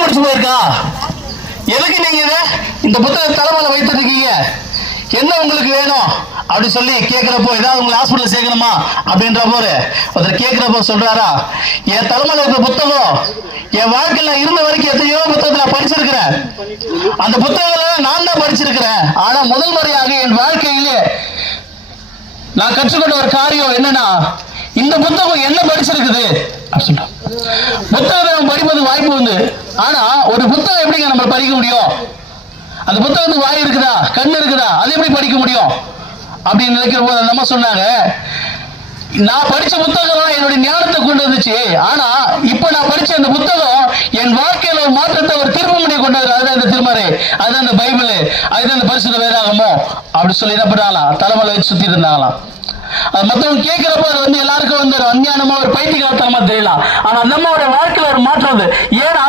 முடிச்சு போயிருக்கா? எதுக்கு நீங்க இந்த புத்தகத்தை தலைமையில வைத்துட்டு இருக்கீங்க? என்ன உங்களுக்கு வேணும் அப்படி சொல்லி கேட்கிறப்போ, ஏதாவது உங்களை ஹாஸ்பிட்டல் சேர்க்கணுமா அப்படின்ற போது ஒருத்தர் கேட்கிறப்போ சொல்றாரா, என் தலைமையில இருக்கிற புத்தகம் என் வாழ்க்கையில இருந்த வரைக்கும் எத்தனையோ புத்தகத்தை நான் படிச்சிருக்கிறேன். அந்த புத்தகங்களை நான் தான் படிச்சிருக்கிறேன். ஆனா முதல் முறையாக என் வாழ்க்கையிலே நான் கற்றுக்கொண்ட ஒரு காரியம் என்னன்னா, இந்த புத்தகம் என்ன படிச்சிருக்குது. புத்தகத்தை நம்ம படிப்பது வாய்ப்பு உண்டு. ஆனா ஒரு புத்தகம் எப்படிங்க நம்ம படிக்க முடியும்? அந்த புத்தகத்துக்கு வாய் இருக்குதா, கண் இருக்குதா, அது எப்படி படிக்க முடியும் அப்படின்னு நினைக்கிற போது நம்ம சொன்னாங்க, நான் படிச்ச புத்தகம் என்னுடைய ஞானத்தை கொண்டு வந்துச்சு. ஆனா இப்ப நான் படிச்ச அந்த புத்தகம் என் வாழ்க்கையில ஒரு மாற்றத்தை, ஒரு திருப்பமுனையை கொண்டு வருது. அதுதான் இந்த திருமறை, அதுதான் இந்த பைபிள், அதுதான் இந்த பரிசுத்த வேதாகமோ அப்படி சொல்லி என்ன பண்ணாங்களாம், தலைமையில வச்சு சுத்திட்டு இருந்தாங்களாம். அது மற்றவங்க கேட்கிறப்ப அது எல்லாருக்கும் அஞ்ஞானமா ஒரு பைத்தியகாரத்தனமா தெரியலாம். ஆனா நம்மளுடைய வாழ்க்கையில ஒரு மாற்றம். ஏன்னா